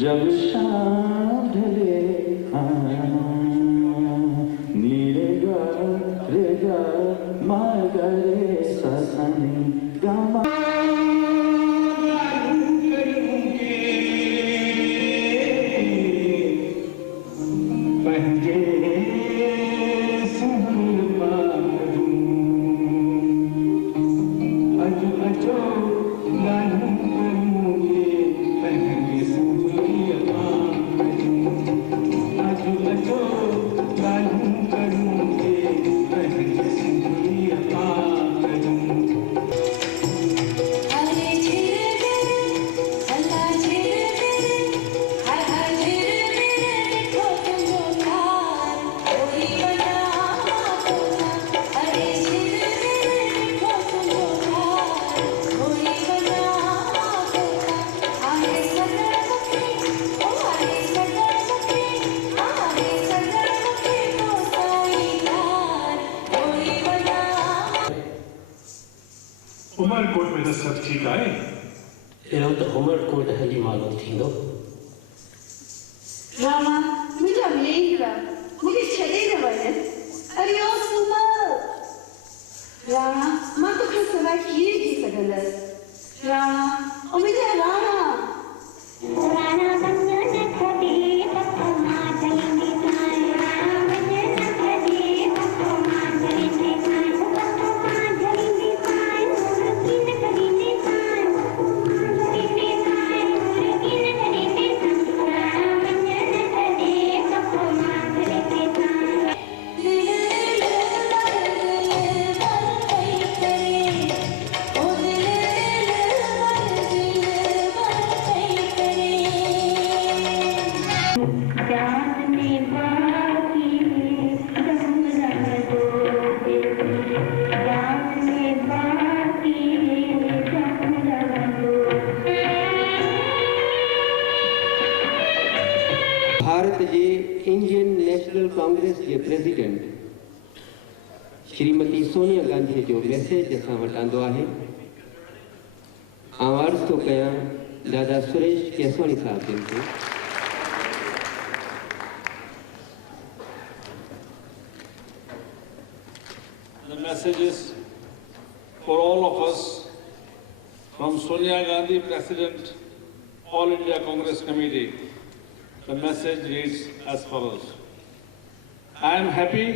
जब शाम ढले नीरेगा रेगा मागरे ससनी गामा उमरकोट में तो सब ठीक आए। ये तो उमरकोट हली मालूम थी लो। रामा मुझे मेरा मुझे छड़े न बने। अरे ओ सुमा रामा मां तो कुछ सवाल किए की सकल रामा ओ मुझे रामा बन्ने न खदी पप्पा चली निकाय बन्ने न खदी पप्पा चली निकाय पप्पा चली निकाय मुर्गिन कदी निकाय मुर्गिन निकाय मुर्गिन कदी निकाय बन्ने न खदी पप्पा चली निकाय भारत के इंडियन नेशनल कांग्रेस के प्रेसिडेंट श्रीमती सोनिया गांधी जो मैसेज असां वटि आंदो आहे आवाज़ तो कयां दादा सुरेश केसवानी साहब जिन खे। The message is for all of us from Sonia Gandhi, President, All India Congress Committee. The message reads as follows. I am happy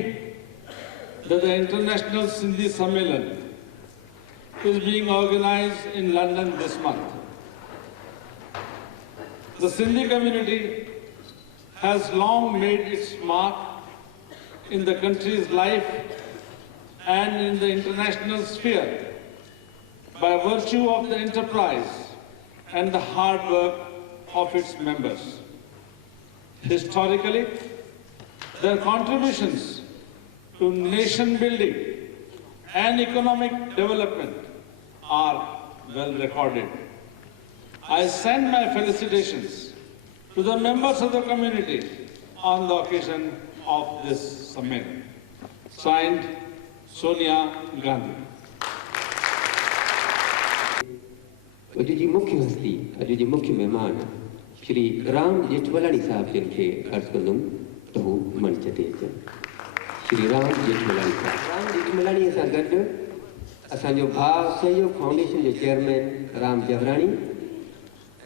that the International Sindhi Sammelan is being organized in London this month. The Sindhi community has long made its mark in the country's life and in the international sphere by virtue of the enterprise and the hard work of its members. Historically, their contributions to nation building and economic development are well recorded. I send my felicitations to the members of the community on the occasion of this summit. Signed, Sonia Gandhi. अॼु जी मुख्य हस्ती अॼु जी मुख्य मेहमान श्री राम जेठमलानी साहब जिन खे अर्ज़ कंदुमि त हू मंच ते अचनि। श्री राम जेठमलानी साहब। राम जेठमलानी सां गॾु असांजो भाउ सहयोग फाउंडेशन जो चेयरमैन राम जवराणी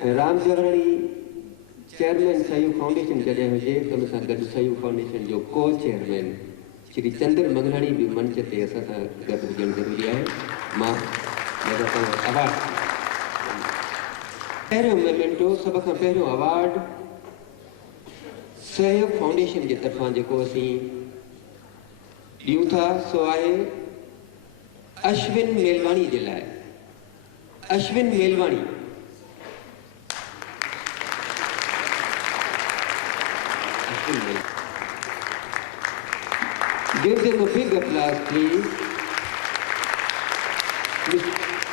ऐं राम जवराणी चेयरमैन सहयोग फाउंडेशन जॾहिं हुजे त हुन सां गॾु सहयोग फाउंडेशन जो को चेयरमैन श्री चंद्र मंगलाणी बि मंच ते असां सां गॾु हुजणु ज़रूरी आहे। मां अवार्ड पहिरियों मेमेंटो सभ खां पहिरियों अवार्ड सहयोग फाउंडेशन जे तरफ़ां जेको असीं ॾियूं था सो आहे अश्विन मेलवाणी जे लाइ। अश्विन Melwani Give them a big applause, please.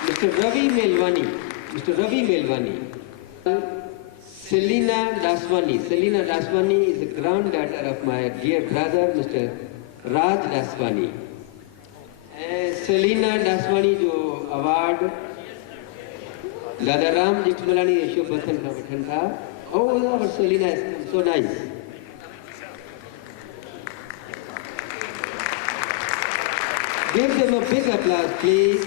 Mr. Ravi Melwani. Mr. Ravi Melwani. Selina Daswani. Selina Daswani is the granddaughter of my dear brother, Mr. Raj Daswani. Selina Daswani जो award दादा राम जेठमलानी शुभ वचन का वठन था। Oh, that was really nice. So nice. Give them a big applause, please.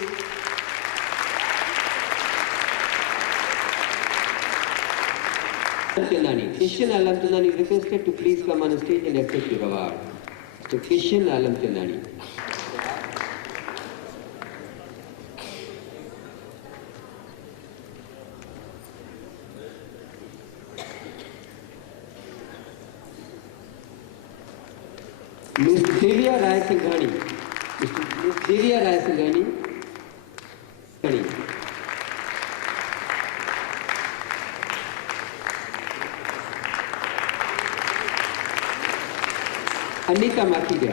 Kishan Alam Chandani is requested to please come on stage and accept your award. So Kishan Alam Chandani. Miss Divya Rai Singhani. Miss Divya Rai Singhani. Anika Makida.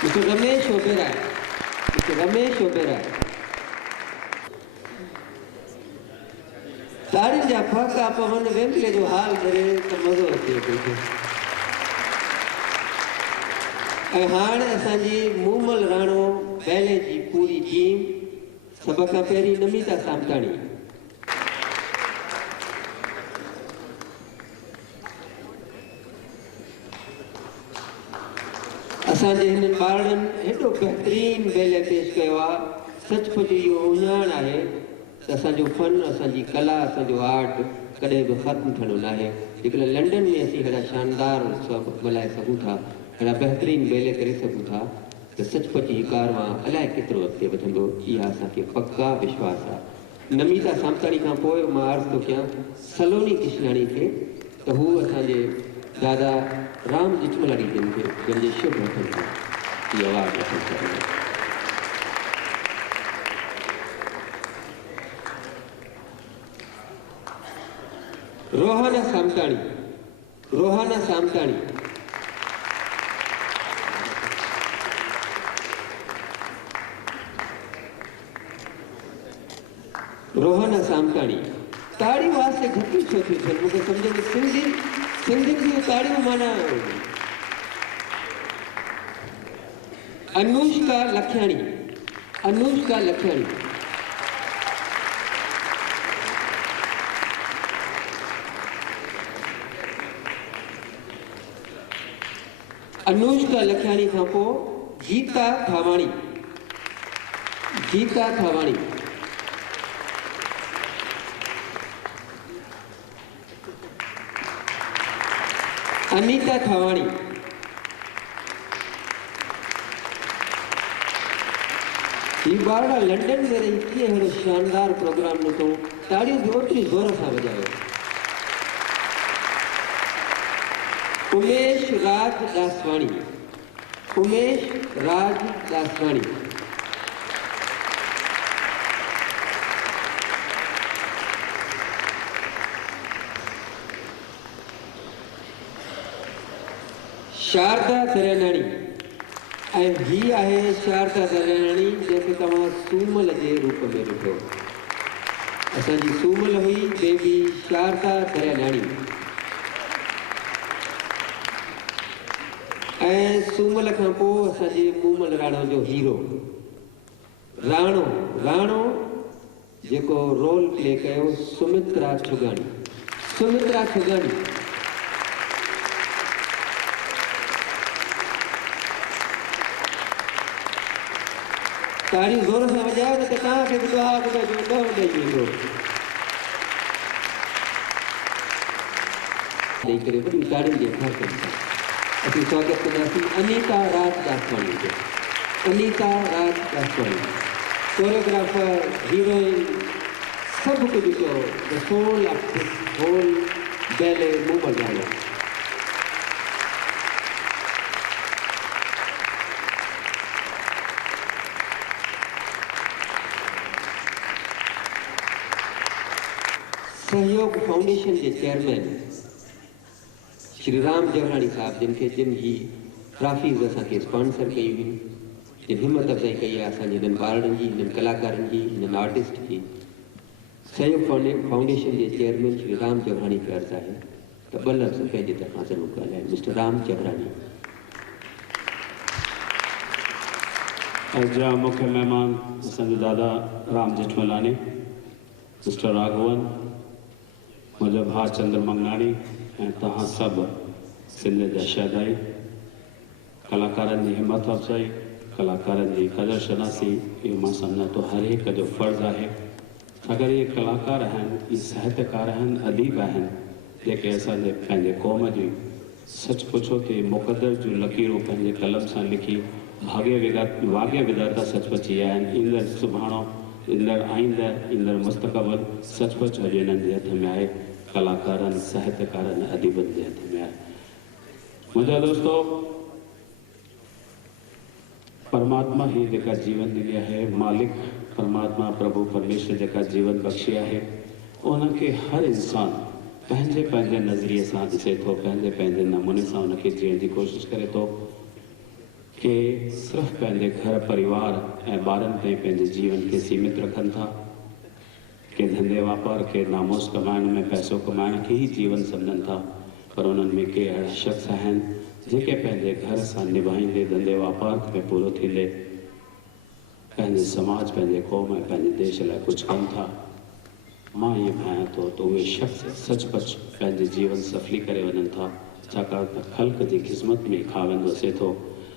Mr. Ramesh Oberoi. Mr. Ramesh Oberoi. तारीन जा फाका पवन वेंटले जो हाल करे तो मजो अचे पियो। ऐं हाणे असांजी मूमल राणो बैले जी पूरी टीम सभ खां पहिरीं नमिता सामताणी। असांजे हिननि ॿारनि हेॾो बहितरीन बैले पेश कयो आहे। सचमुच इहो उञाण आहे त असांजो फन, असांजी कला, असांजो आर्ट कॾहिं बि ख़त्म थियणो न आहे। जेकॾहिं लंडन में असीं हेॾा शानदार सभु मल्हाए सघूं था, हेॾा बहितरीन बैले करे सघूं था, त सचमुच हीउ कारवां अलाए केतिरो अॻिते वधंदो, इहा असांखे पक्का विश्वास आहे। नमिता सामताणी खां पोइ मां अर्ज़ु थो कयां सलोनी कृष्णाणी खे त हू असांजे दादा राम जेठमलानी जिन खे जंहिंजे शुभ हथनि खां इहो अवार्ड हासिलु कयो। रोहाना सामताणी। रोहाना सामताणी। रोहाना सामताणी। ताड़ी वास्ते घटि छो थी थियनि मूंखे सम्झ में सिंधियुनि जी ताड़ियूं माना। अनुष्का लखियाणी। अनुष्का लखियाणी। अनुष्का लखियाणी खां पोइ गीता थावाणी। गीता थावाणी। अनीता थावाणी। ये बारड़ा लंडन में रही कीअं अहिड़ो शानदार प्रोग्राम ॾिठो, ताड़ियूं बि ओतिरी ज़ोर सां वॼायो। उमेश राज दासवाणी। उमेश राज दासवाणी। शारदा दरियानाणी। ऐं ही आहे शारदा दरियानाणी जंहिंखे तव्हां सूमल जे रूप में ॾिठो। असांजी सूमल हुई बेबी शारदा दरियानाणी। ऐं सूमल खां पोइ असांजे मूमल राणो जो हीरो राणो। राणो जेको रोल प्ले कयो सुमित्रा छुगाणी। सुमित्रा छुगाणी। ताड़ी ज़ोर सां वॼायो न त तव्हांखे बि दुआ ॿुधो जो ॾह ॾेई वेंदो। ॾेई करे वॾियूं ताड़ियुनि जे हथनि सां असीं स्वागत कंदासीं अनीता राज दासवाणी जो। अनीता राज दासवाणी कोरियोग्राफर, हीरोइन, सभु कुझु कयो। The soul of this whole ballet Moomal Rano. Sahyog foundation के चेयरमैन श्री राम जवरानी साहब जिन ही ट्रॉफीज़ असांखे स्पॉन्सर कई हुई, जिन हिम्मत अफ़ज़ाई कई आहे असांजे हिननि ॿारनि जी, हिननि कलाकारनि जी, हिननि आर्टिस्ट जी। सहयोग फाउंडेशन के चेयरमैन श्री राम जवरानी खे अर्ज़ु आहे त ॿ लफ़्ज़ पंहिंजे तरफ़ां ज़रूरु ॻाल्हाइनि। मिस्टर राम जवरानी। अज मुख्य मेहमान असांजे दादा राम जेठमलानी, मिस्टर राघवन, मुझे भाउ चंद्र मंगनानी ऐं तव्हां सभु सिंध जा शहदाई, कलाकारनि जी हिम्मत अफ़ज़ाई, कलाकारनि जी क़दर शनासी, इहो मां सम्झां थो हर हिक जो फ़र्ज़ु आहे। अगरि इहे कलाकार आहिनि, इहे साहित्यकार आहिनि, अदीब आहिनि, जेके असांजे पंहिंजे क़ौम जी सच पुछो कि मुक़दर जूं लकीरूं पंहिंजे कलम सां लिखी वाग्य विधाता सचपच इहे आहिनि। ईंदड़ सुभाणे, ईंदड़ आईंदड़, ईंदड़ मुस्तक़बिल सचपच अॼु इन्हनि जे हथ में आहे, कलाकारनि, साहित्यकारनि, अदीबनि जे हथ में आहे। मुंहिंजा दोस्तो, परमात्मा ही जेका जीवन ॾिनी आहे, मालिक परमात्मा प्रभु परमेश्वर जेका जीवन बख़्शी आहे, उनखे हर इंसान पंहिंजे पंहिंजे नज़रिए सां ॾिसे थो, पंहिंजे पंहिंजे नमूने सां उनखे जीअण जी कोशिशि करे थो कि सिर्फ़ु पंहिंजे घर परिवार ऐं ॿारनि ताईं पंहिंजे जीवन खे सीमित रखनि था, के धंधे वापार, के नामोस कमाइण में, पैसो कमाइण खे ई जीवन सम्झनि था। पर उन्हनि में के अहिड़ा शख़्स आहिनि जेके पंहिंजे घर सां निभाईंदे, धंधे वापार में पूरो थींदे, पंहिंजे समाज, पंहिंजे क़ौम ऐं पंहिंजे देश लाइ कुझु कनि था। मां इहो भायां थो त उहे शख़्स सचपच पंहिंजे जीवन सफली करे वञनि था, छाकाणि त ख़ल्क़ जी ख़िदमत में खाविंदो वसे थो।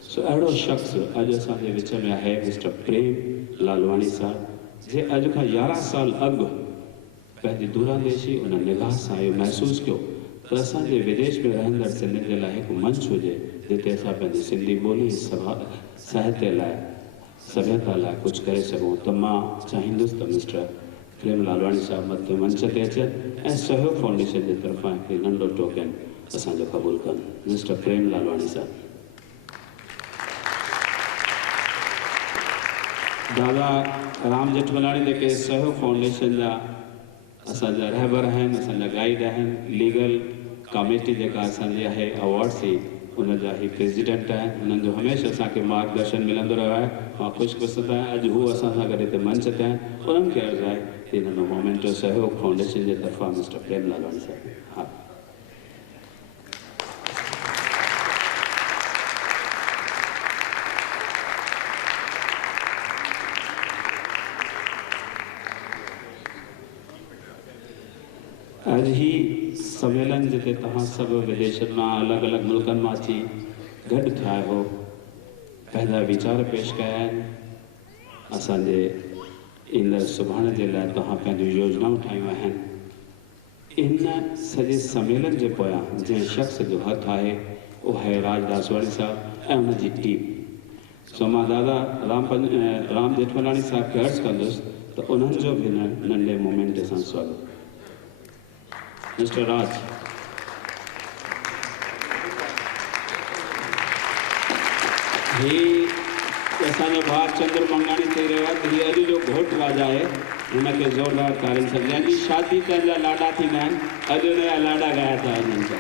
सो अहिड़ो शख़्स अॼु असांजे विच में आहे, मिस्टर प्रेम लालवाणी साहब, जे अॼु खां 11 साल अॻु पंहिंजी दूरांदेशी उन निगाह सां इहो महसूसु कयो त असांजे विदेश में रहंदड़ सिंधियुनि जे लाइ हिकु मंच हुजे जिते असां पंहिंजी सिंधी ॿोली, साहित्य लाइ, सभ्यता लाइ कुझु करे सघूं। त मां चाहींदुसि त मिस्टर प्रेम लालवाणी साहब मथे मंच ते अचनि ऐं सहयोग फाउंडेशन जे तरफ़ां हिकिड़ी नंढो टोकन असांजो क़बूल कनि। मिस्टर प्रेम लालवाणी साहब। दादा राम जेठमलानी जेके सहयोग फाउंडेशन जा असांजा रहबर आहिनि, असांजा गाइड आहिनि, लीगल कमेटी जेका असांजी आहे अवॉर्ड्स जी, उनजा ही प्रेसिडेंट आहिनि। उन्हनि जो हमेशह असांखे मार्गदर्शन मिलंदो रहियो आहे। मां ख़ुशिकिस्मत आहियां अॼु हू असां सां गॾु हिते मंच ते आहिनि। उन्हनि खे अर्ज़ु आहे कि हिन मोमेंट जो सहयोग फाउंडेशन जे तरफ़ां मिस्टर प्रेम लालवाणी साहब। हा, अॼु ही सम्मेलन जिते तव्हां सभु विदेशनि मां, अलॻि अलॻि मुल्कनि मां अची गॾु थिया आहियो, पंहिंजा वीचार पेश कया आहिनि, असांजे ईंदड़ सुभाणे जे लाइ तव्हां पंहिंजूं योजनाऊं ठाहियूं आहिनि। इन सॼे सम्मेलन जे पोयां जंहिं शख़्स जो हथु आहे उहो आहे राज दासवाणी साहब ऐं उनजी टीम। सो मां दादा राम जेठमलानी साहब खे अर्ज़ु कंदुसि त उन्हनि जो बि नंढे मोमेंट सां स्वागत। मिस्टर राज। ही असांजो भाउ चंद्र मंगनानी चई रहियो आहे त हीउ अॼु जो घोट राजा आहे, हुनखे ज़ोरदार तारीफ़ सां जंहिंजी शादी पंहिंजा लाॾा थींदा आहिनि, अॼु हुनजा लाॾा ॻाया था वञनि था।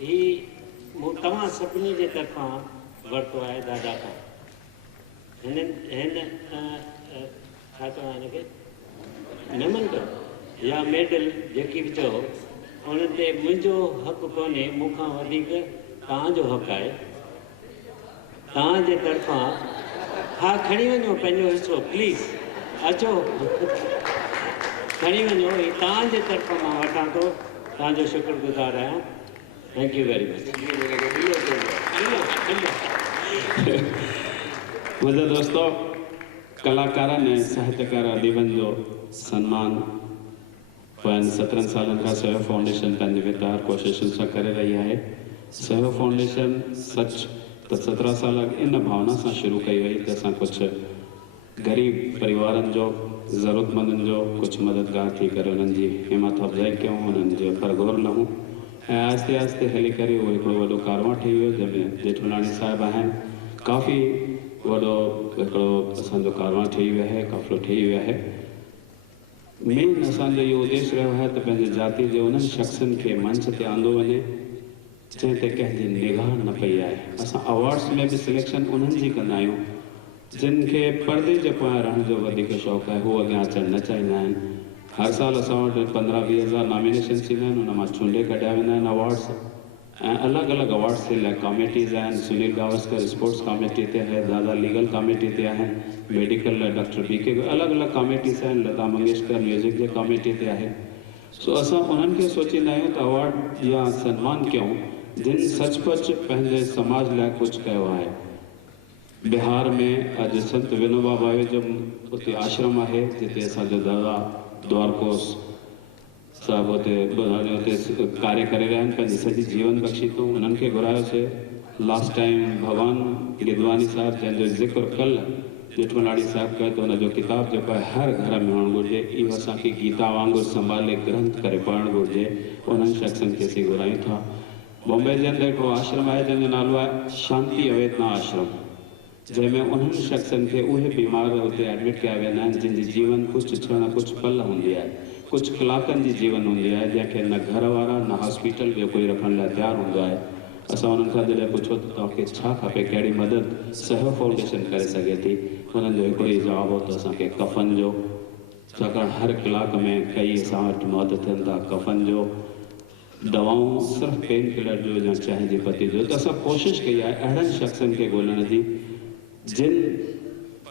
ही मूं तव्हां सभिनी जे तरफ़ां वरितो आहे दादा खां। हिन छा चवां हिनखे नमन कयो या मेडल जेकी बि चओ, उन ते मुंहिंजो हक़ु कोन्हे, मूंखां वधीक तव्हांजो हक़ु आहे। तव्हांजे तरफ़ां हा खणी वञो पंहिंजो हिसो, प्लीज़ अचो खणी वञो। ही तव्हांजे तरफ़ां मां वठां थो, तव्हांजो शुक्रगुज़ार आहियां। Thank you very much. मुंहिंजा दोस्तो, कलाकारनि ऐं साहित्यकार अदीबनि जो सम्मान पोयनि 17 सालनि खां सहयोग फाउंडेशन पंहिंजे वितार कोशिशुनि सां करे रही आहे। सहयोग फाउंडेशन सच त 17 साल इन भावना सां शुरू कई वई त असां कुझु ग़रीब परिवारनि जो, ज़रूरतमंदनि जो कुझु मददगार थी करे उन्हनि जी हिम्मत अफ़ज़ाई कयूं, उन्हनि जे परगोर लहूं ऐं आहिस्ते आहिस्ते हली करे उहो हिकिड़ो वॾो कारवां ठही वियो जंहिंमें जेठमलानी साहिबु आहिनि। काफ़ी वॾो हिकिड़ो असांजो कारवां ठही वियो आहे, काफ़िलो ठही वियो आहे। मेन असांजो इहो उद्देश्य रहियो आहे त पंहिंजे जाति जे उन्हनि शख़्सनि खे मंच ते आंदो वञे जंहिं ते कंहिंजी निगाह न पई आहे। असां अवॉर्ड्स में बि सिलेक्शन उन्हनि जी कंदा आहियूं जिन खे परदे जे पोयां रहण जो वधीक शौक़ु आहे, हू अॻियां अचणु न चाहींदा आहिनि। हर साल असां वटि 15-20 हज़ार नॉमिनेशन थींदा आहिनि, उन मां चूंडे कढिया वेंदा आहिनि अवॉर्ड्स अलग अलग अवार्ड से लाइ कॉमिटीज़ आहिनि। सुनील गावस्कर स्पोर्ट्स कॉमिटी ते है, दादा लीगल कॉमिटी ते आहिनि, मेडिकल डॉक्टर BK अलग अलग कॉमिटीज़ आहिनि, लता मंगेशकर म्यूज़िक जे कॉमिटी ते आहे। सो असां उन्हनि खे सोचींदा आहियूं त अवार्ड या सन्मान कयूं जिन सचपच पंहिंजे समाज लाइ कुझु कयो आहे। बिहार में अॼु संत विनोबा भावे जो उते आश्रम आहे जिते असांजो दादा द्वारकोस साहब उते कार्य करे रहिया आहिनि, पंहिंजी सॼी जीवन बख़्शी तूं उन्हनि खे घुरायोसीं। लास्ट टाइम भगवान गिदवानी साहब जंहिंजो ज़िक्र कल्ह जेठमलाणी साहब कयो त हुनजो किताब जेको आहे हर घर में हुअणु घुरिजे, इहो असांखे गीता वांगुरु संभाले ग्रंथ करे पढ़णु घुरिजे। उन्हनि शख़्सनि खे असीं घुरायूं था। बॉम्बे जे अंदरि हिकिड़ो आश्रम आहे जंहिंजो नालो आहे शांति अवेतना आश्रम, जंहिंमें उन्हनि शख़्सनि खे उहे बीमार हुते एडमिट कया वेंदा आहिनि जिन जी जीवन कुझु क्षण कुझु पल हूंदी आहे, कुझु कलाकनि जी जीवन हूंदी आहे, जंहिंखे न घर वारा न हॉस्पिटल जो कोई रखण लाइ तयारु हूंदो आहे। असां उन्हनि खां जॾहिं पुछो त तव्हांखे छा खपे, कहिड़ी मदद सहयोग फाउंडेशन करे सघे थी, हुननि जो हिकिड़ो ई जवाबु हो त असांखे कफ़न जो, छाकाणि हर कलाक में कई असां वटि मौत थियनि था, कफ़न जो, दवाऊं सिर्फ़ु पेन किलर जो या चांहि जी पती जो। त असां कोशिशि कई आहे अहिड़नि शख़्सनि खे ॻोल्हण जी जिन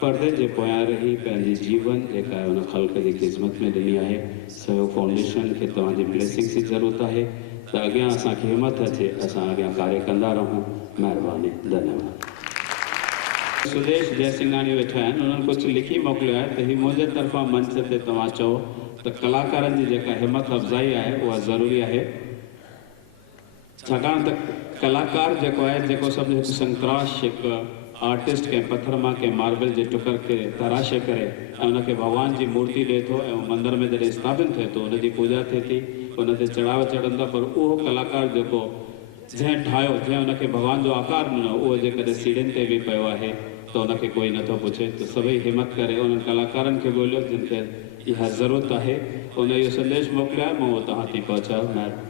पर्दे जे पोयां रही पंहिंजी जीवन जेका आहे उन ख़ल्क़ जी ख़िदमत में ॾिनी आहे। सहयोग फाउंडेशन खे तव्हांजी ब्लेसिंग्स जी ज़रूरत आहे त अॻियां असांखे हिमत अचे, असां अॻियां कार्य कंदा रहूं। महिरबानी, धन्यवाद। सुदेश जयसिंघानी वेठा आहिनि, उन्हनि कुझु लिखी मोकिलियो आहे त हीअ मुंहिंजे तरफ़ां मंच ते तव्हां चओ त कलाकारनि जी जेका हिमत अफ़ज़ाई आहे उहा ज़रूरी आहे, छाकाणि त कलाकार जेको आहे जेको सभु हिकु संतराश हिकु आर्टिस्ट कंहिं पत्थर मां कंहिं मार्बल जे टुकर खे तराशे करे ऐं उनखे भॻवान जी मूर्ति ॾिए थो ऐं मंदर में जॾहिं स्थापित थिए थो उनजी पूॼा थिए थी, उन ते चढ़ावा चढ़ंदा, पर उहो कलाकार जेको जंहिं ठाहियो, जंहिं उनखे भॻवान जो आकार ॾिनो, उहो जेकॾहिं सीढ़ियुनि ते बि पियो आहे त उनखे कोई नथो पुछे। त सभई हिमत करे उन्हनि कलाकारनि खे ॻोल्हियो जिन खे इहा ज़रूरत आहे। उन इहो संदेश मोकिलियो आहे, मां उहो तव्हां ताईं पहुचायो। महिरबानी।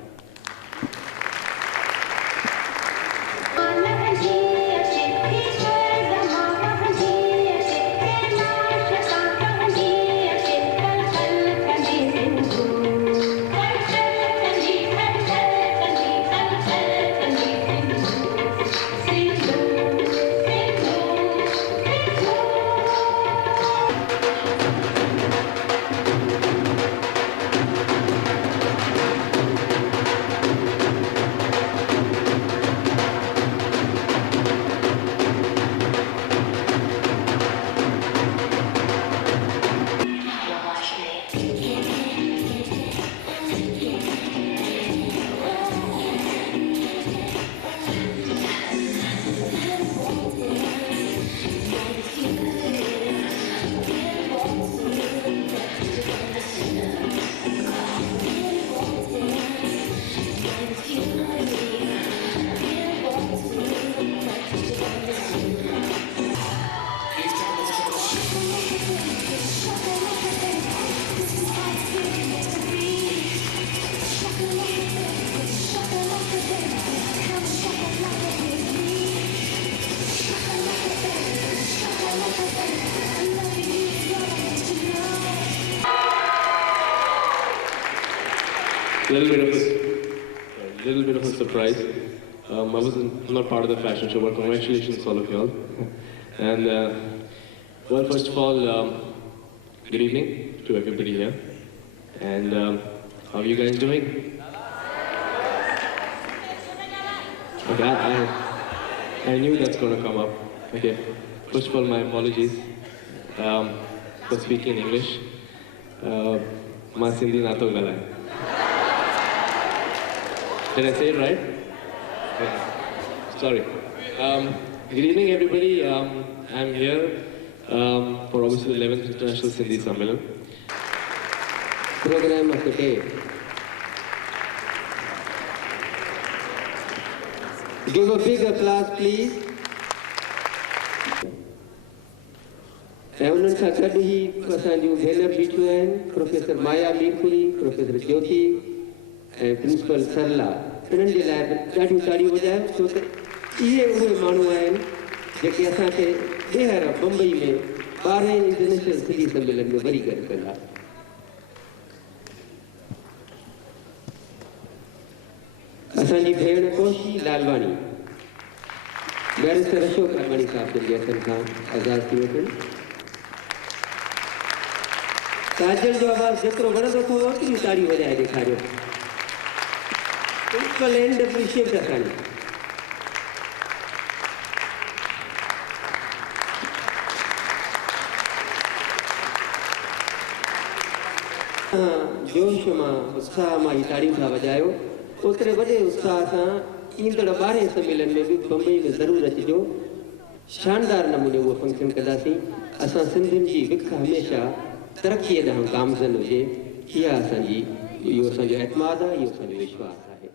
Little bit of a surprise. I was not part of the fashion show, but congratulations all of y'all. And well, first of all, good evening to everybody here. And how are you guys doing? Okay, I knew that's going to come up. Okay, first of all, my apologies for speaking English. Ma Sindhi na to gala hai. Did I say it right? Okay. Sorry. Good evening, everybody. I'm here for obviously the 11th International Sindhi Sammelan. Program of the day. Give a big applause, please. ऐं उन्हनि सां गॾु ई असांजूं भेनर बीठियूं आहिनि, प्रोफेसर माया मीरपुरी, प्रोफेसर ज्योति ऐं प्रिंसिपल सरला। इन्हनि जे लाइ ॾाढियूं ताड़ियूं वॼायो, छो त इहे उहे माण्हू आहिनि जेके असांखे ॿीहर बम्बई में 12 इंटरनेशनल सिंधी सम्मेलन में वरी गॾु कंदा। असांजी भेण कोशी लालवाणी बैरिस्टर अशोक लालवाणी साहब जन जे असन खां आज़ाद थी वठनि। काजल जो आवाज़ जेतिरो वणंदो अथव ओतिरी ताड़ी वॼाए ॾेखारियो। बिल्कुलु एंड अप्रिशिएट असांजी। जोश मां उत्साह मां ही ताड़ियूं था वॼायो। ओतिरे वॾे उत्साह सां ईंदड़ 12 सम्मेलन में भी बम्बई में ज़रूरु अचिजो। शानदार नमूने उहो फंक्शन कंदासीं। असां सिंधियुनि जी विख हमेशह तरक़ीअ ॾांहुं गामज़न हुजे। इहो असांजो एतमाद आहे, इहो असांजो विश्वास आहे।